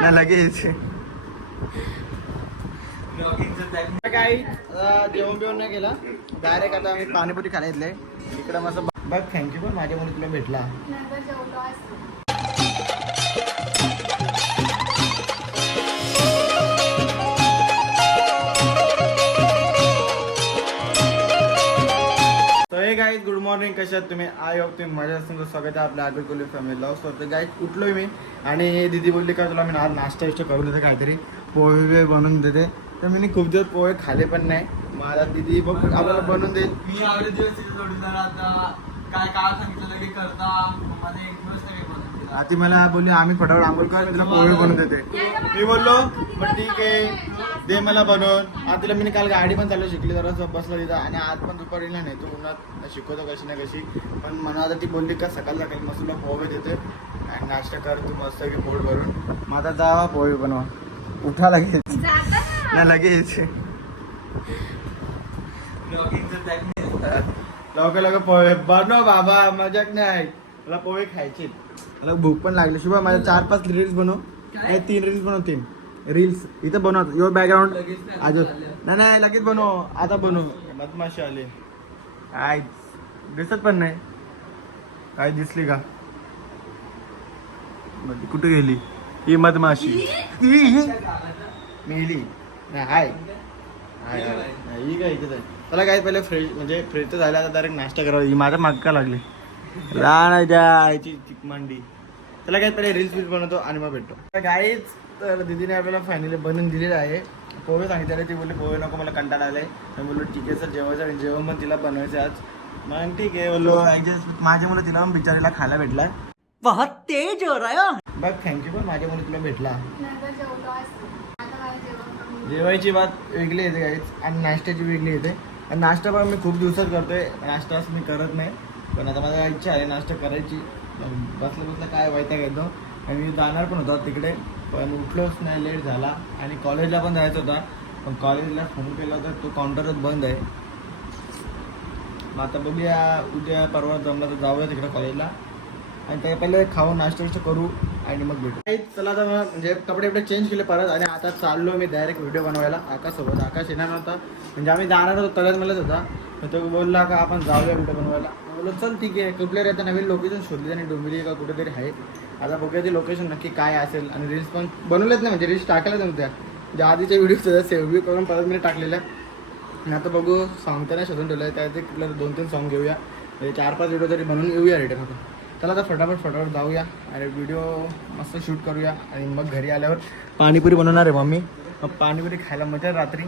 ना लगेच. काही जेवण बिवण नाही केलं. डायरेक्ट आता आम्ही पाणीपुरी खायला येतले इकडं मस्त बघ थँक्यू पण. माझ्या मुली तुला भेटला मॉर्निंग कशात तुम्ही? आय होप तुम्ही मजा तुमचं स्वागत आहे आपल्या आगळ कोली फॅमिली लव्ह तर गाईज उठलोय मी. आणि दीदी बोलली का तुला मी आज नाश्ता इष्ट करून देते काहीतरी? पोहे बिहे बनवून देते. तर मी खूप दिवस पोहे खाले पण नाही. मला दीदी बघ आपल्याला बनवून देईल मी आवडे दिवस आता काय काय सांगितलं की करता. मला एक दिवस नाही मला बोलली आम्ही फटाफट आंघोळ कर मी तुला पोहे बनवून देते. मी बोललो मग ठीक आहे. दे मला बनवून. आता तिला मी काल गाडी पण चालू शिकली जरा बसला तिथं. आणि आज पण दुपारी नाही तू उन्हात शिकवतो कशी ना कशी. पण मला आता ती बोलली का सकाळ सकाळी मस्त तुला पोहे देते. आणि नाश्ता कर तू मस्त की पोट भरून. मग आता जावा पोहे बनवा. उठा लगेच. ना. लगेच. लवकर लवकर पोहे. बनव बाबा मजाक नाही. मला पोहे खायचे मला भूक पण लागली. शुभा माझ्या चार पाच रील्स बनव. नाही तीन रील्स बनव तीन. रील्स इथं बनव. यो बॅकग्राऊंड लगेच नाही. नाही नाही लगेच बनव. आता बनव. मधमाशी आली. काय दिसत पण नाही. काय दिसली का? मग कुठे गेली? ही मधमाशी. मेली नाही हाय. हाय ही काय आहे? चला काय पहिले फ्रेश म्हणजे फ्रेश तर झाला आता डायरेक्ट नाश्ता करावा ही माझ्या मागका लागली? राणाची चिकमांडी. त्याला काय पहिले रील्स बिल्स बनवतो आणि मग भेटतो. गाईच तर दीदीने आपल्याला फायनली बनवून दिलेलं आहे. पोहे सांगितले ती बोलली पोहे नको मला कंटाळा आलाय. मी बोललो ठीक आहे सर जेवायचं आणि जेवण पण तिला बनवायचं आज. मग ठीक आहे बोललो ऍडजस्ट माझ्या मुलं तिला बिचारीला खायला भेटला. बहुत तेज हो रहा है बघ थँक्यू पण माझ्या मुली तुला भेटला. जेवायची बात वेगळी येते काहीच आणि नाश्त्याची वेगळी येते. आणि नाश्ता पण मी खूप दिवसात करतोय. नाश्ता असं मी करत नाही. पण आता माझा इच्छा आहे नाश्ता करायची. बसलं बसलं काय व्हायचं घेतो आणि मी जाणार पण होतो तिकडे. पण उठलोच नाही लेट झाला आणि कॉलेजला पण जायचं होता. पण कॉलेजला फोन केला तर तो काउंटरच बंद आहे. मग आता बघूया उद्या परवा जमला तर जाऊया तिकडे कॉलेजला आणि त्या पहिले खाऊ नाश्ता करू. आणि मग भेटू. चला आता मग म्हणजे कपडे कपडे चेंज केले परत आणि आता चाललो मी डायरेक्ट व्हिडिओ बनवायला आकाशसोबत. आकाश येणार नव्हता. म्हणजे आम्ही जाणार होतो तळ्यात मलाच होता. तर तो बोलला का आपण जाऊया व्हिडिओ बनवायला. बोललो चल ठीक आहे कुठल्या आता नवीन लोकेशन शोधली आणि डोंबिवली का कुठेतरी आहे. आता बघूया ते लोकेशन नक्की काय असेल आणि रील्स पण बनवलेच नाही म्हणजे रील्स टाकलेच नव्हत्या ज्या आधीच्या व्हिडिओ सेव्ह बी करून परत मी टाकलेल्या. आणि आता बघू सॉंग त्यांना शोधून ठेवलं आहे त्याचे कुठलं दोन तीन सॉंग घेऊया. म्हणजे चार पाच व्हिडिओ तरी बनवून येऊया रिटर्न आता. चला आता फटाफट फटाफट जाऊया आणि व्हिडिओ मस्त शूट करूया. आणि मग घरी आल्यावर पाणीपुरी बनवणार आहे मम्मी. मग पाणीपुरी खायला मजा रात्री.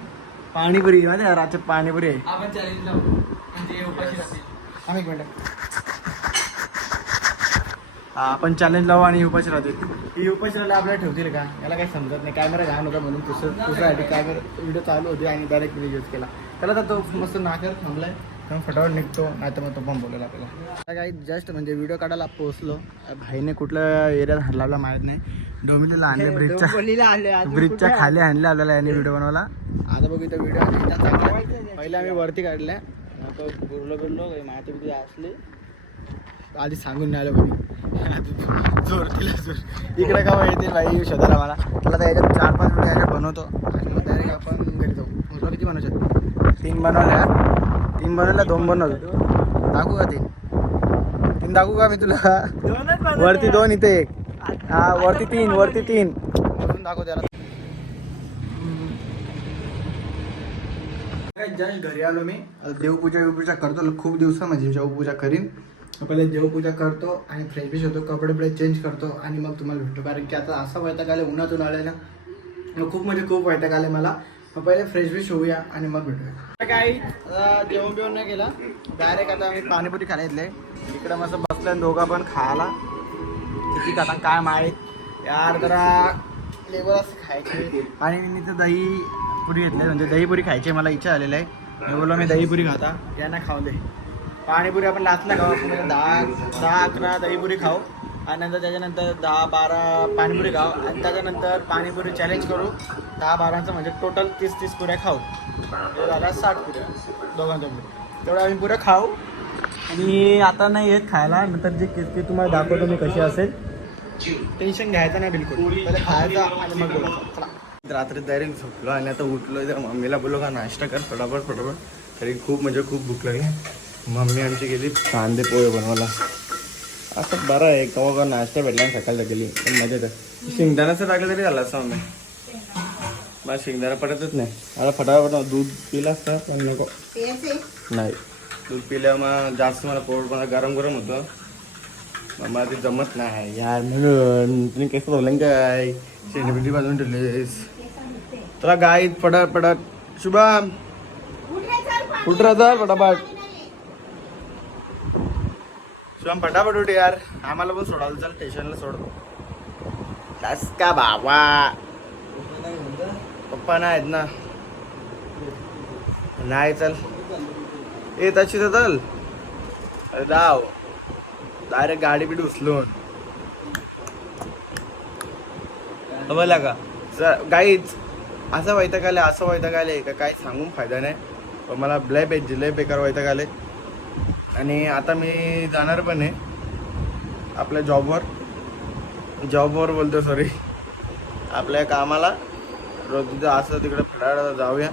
पाणीपुरी माहिती आहे रात्री पाणीपुरी आहे. आपण चॅलेंज लावू. म्हणजे उपाशी राहतील. थांब एक मिनिट आपण चॅलेंज लावू आणि उपाशी राहतील. ही उपाशी राहिला आपल्याला ठेवतील का? याला काही समजत नाही. कॅमेरा घाण होता म्हणून दुसरं दुसऱ्यासाठी कॅमेरा व्हिडिओ चालू होती आणि डायरेक्ट व्हिडिओ यूज केला. त्याला तर तो मस्त नाकर थांबलाय. फटाफट निघतो नाही तर मग तो पण बोलेल आपल्याला. काही जस्ट म्हणजे व्हिडिओ काढायला पोहोचलो. भाईने कुठल्या एरियात हल्लावला माहीत नाही. डोमिनीला आणले ब्रिजच्या ब्रिजच्या खाली आणले आपल्याला याने व्हिडिओ बनवला आता बघू इथं व्हिडिओ चांगला पहिले आम्ही वरती काढल्या. आता बुरलो बिरलो माहिती बिती असली. आधी सांगून नाही आलं कोणी जोर तिला जोर. इकडे का येतील बाई? शोधायला मला त्याला तर याच्यात चार पाच व्हिडिओ याच्यात बनवतो. आणि मग डायरेक्ट आपण घरी जाऊ. किती बनवायचे तीन बनवल्या तीन बनवल्या दोन बनवतो दाखवू का तीन तीन दाखवू का मी तुला? वरती दोन इथे एक. हा वरती तीन वरती तीन. म्हणून दाखव त्याला जस्ट घरी आलो मी. देवपूजा विपूजा करतो. खूप दिवस म्हणजे देवपूजा करीन. पहिले देवपूजा करतो आणि फ्रेश बिश होतो कपडे बिपडे चेंज करतो आणि मग तुम्हाला भेटतो. कारण की आता असा वैताग आले उन्हातून आले ना मग खूप म्हणजे खूप वैताग आले मला. मग पहिले फ्रेश बिश होऊया आणि मग भेटूया. काही जेवण बिवण नाही केलं. डायरेक्ट आता आम्ही पाणीपुरी खायला येतले इकडे मस्त बसलं दोघा पण खायला. किती खाता काय माहीत. यार जरा लेबर असं खायचे. आणि मी तर दही पुरी घेतले. म्हणजे दहीपुरी खायची मला इच्छा झालेली आहे. मी बोललो मी दहीपुरी खाता. यांना खावले पाणीपुरी आपण लास्टला खाऊ. दहा दहा अकरा दहीपुरी खाऊ. आणि नंतर त्याच्यानंतर दहा बारा पाणीपुरी खाऊ. आणि त्याच्यानंतर पाणीपुरी चॅलेंज करू. दहा बाराचं म्हणजे टोटल तीस तीस पुऱ्या खाऊ. म्हणजे झाल्या साठ पुऱ्या. दोघांच्या पुऱ्या तेवढ्या आम्ही पुऱ्या खाऊ. आणि आता नाही येत खायला. नंतर जे किस्ती तुम्हाला दाखवतो मी कशी असेल. टेन्शन घ्यायचं नाही बिलकुल. पहिले खायचं आणि मग चला. रात्री डायरेक्ट झोपलो आणि आता उठलो तर मम्मीला बोललो का नाश्ता कर फटाफट फटाफट. तरी खूप म्हणजे खूप भूक लागली. मम्मी आमची गेली. कांदे पोहे बनवायला. असं बरं आहे कवा का नाश्ता भेटला आणि सकाळचा गेली. पण मजा येतं. शेंगदाण्याचं टाकलं तरी झालं असं मम्मी मला शेंगदाणा पडतच नाही. मला फटाफट दूध पिलं असतं पण नको. नाही. दूध पिल्या मग जास्त मला पोट मला गरम गरम होतं. मग मला ते जमत नाही. यार म्हणून तुम्ही कसं बोललं काय? शेंडपिटी बाजून ठेवलेस तुला गाई पडत पडत शुभम. उठ राहता फटाफट. शुभम फटाफट उठ यार. आम्हाला पण सोडायला चल स्टेशनला सोड. कस का बाबा पप्पा नाही आहेत ना. नाही चल. ए तशी तर चल. अरे जाव. डायरेक्ट गाडी बिडी उचलून. बोला का? गाईच असं वैताग आले असं वैताग आले का? काही सांगून फायदा नाही. मला लय बे लय बेकार वैताग आले. आणि आता मी जाणार पण आहे. आपल्या जॉबवर जॉबवर बोलतो सॉरी आपल्या कामाला. रोज तिथं असं तिकडे फिरायला जाऊया.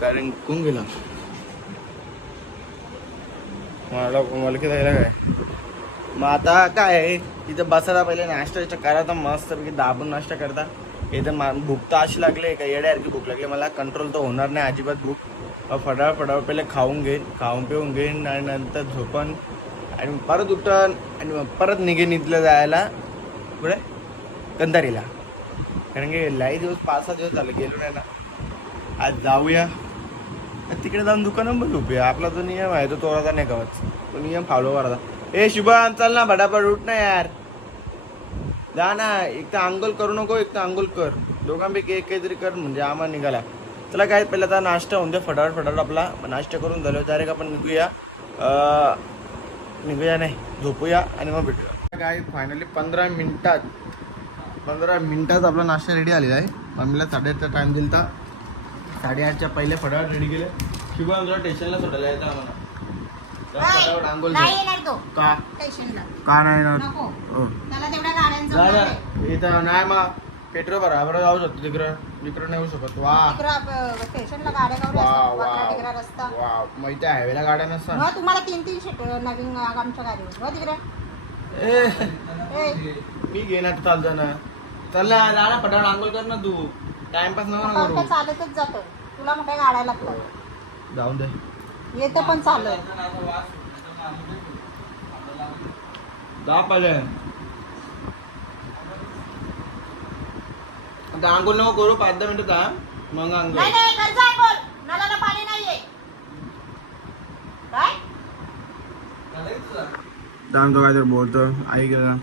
कारण कोण गेला मला मला की जायला काय? मग आता काय आहे? तिथं बसायला पहिले नाश्ता करा तर दाबून नाश्ता करता. इथं मा भूक तर अशी लागली का येड्यासारखी भूक लागली मला कंट्रोल तर होणार नाही अजिबात भूक. फटाफट फटाफट पहिले खाऊन घेईन खाऊन पिऊन घेईन आणि नंतर झोपन आणि परत उठन आणि परत निघेन इथलं जायला पुढे कंधारीला. कारण की लाई दिवस पाच सहा दिवस झाले गेलो नाही ना. आज जाऊया. तिकडे जाऊन दुकानं पण झोपूया. आपला जो नियम आहे तो तोडाचा नाही गावात तो नियम फॉलो करायचा ए शुभम चल ना फटाफट उठ ना यार. जा ना एक तर आंघोळ करू नको एक तर आंघोळ कर. दोघांपैकी एक काहीतरी कर म्हणजे आम्हाला निघाला. चला काय पहिला आता नाश्ता होऊन द्या फटाफट फटाफट आपला मग नाश्ता करून झालो. डायरेक्ट आपण निघूया. अं, निघूया नाही झोपूया आणि मग भेटूया. काय फायनली पंधरा मिनिटात पंधरा मिनिटात आपला नाश्ता रेडी आलेला आहे. मम्मीला साडेआठचा टाइम दिला साडेआठच्या पहिले फटाफट रेडी केले. शुभम तुला स्टेशनला सोडायला यायचं आम्हाला. आंघोळ का? नाही येणार? नको. हो. इथं नाही मग पेट्रोल भरा बरं जाऊ शकतो तिकडं. तिकडं नाही येऊ शकत. वा. स्टेशनला गाड्या गावल्या वा असतात वा. वाकडा तिकडा रस्ता. वा. मग इथे हायवेला गाड्या नसतात. हो तुम्हाला तीन तीन सीट नवीन आमच्या गाडीवर. हो तिकडे. ए, ए, मी घेणार चालतो ना चल ना जा ना पटापट आंघोळ कर ना तू. टाइमपास नको ना करू चालतच जातो. तुला मोठ्या गाड्या लागतात? जाऊन दे. येतं पण चालत जा पहिले आता आंघोळ नको करू पाच दहा मिनिटं जा मग आंघोळ नाही नाही घर जाय बोल. नळाला पाणी नाहीये. काय? जाऊन तो काहीतरी बोलतो. आई गेला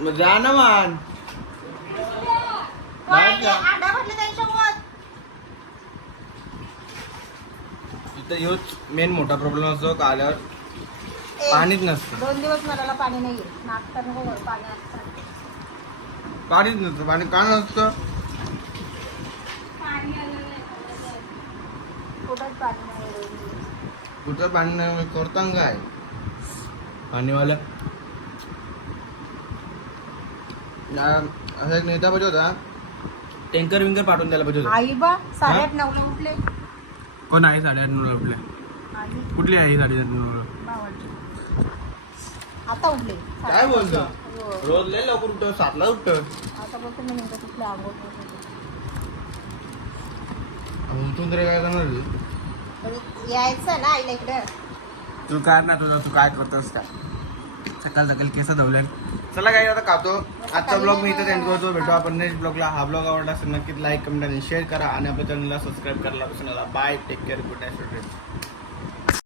मग जा ना मान. भरले इथं ह्योच मेन मोठा प्रॉब्लेम असतो का आल्यावर पाणीच नसतं. दोन दिवस नळाला पाणी नाहीये. नाश्ता नको करू, पाणी असतं. पाणीच नसतं पाणी का नसतं. कुठं पाणी नाही करता काय? पाणीवाल्या. असा एक नेता पाहिजे होता. टँकर विंकर पाठवून द्यायला पाहिजे होता. आई बा साडेआठ नऊला उठले. कोण आहे साडेआठ नऊला उठले? आई. कुठली आहे साडेआठ नऊला. आता उठले. काय बोलतो? रोज लय लवकर उठतो सातला उठतो आता बोलतो मी नेमकं तिथले आंघोळ करत होते. उठून तरी काय करणार रे? पण यायचं ना आईला इकडं. तू काय ना तुझा तू काय करतोस का? सकाळ सकाळ केस धवले. चला काही आता खातो. आजचा ब्लॉग मी इथं एंड करतो. भेटू आपण नेक्स्ट ब्लॉगला हा ब्लॉग आवडला असेल नक्कीच लाईक कमेंट आणि शेअर करा. आणि आपल्या चॅनलला सबस्क्राईब करायला विसरू नका. Bye take care good night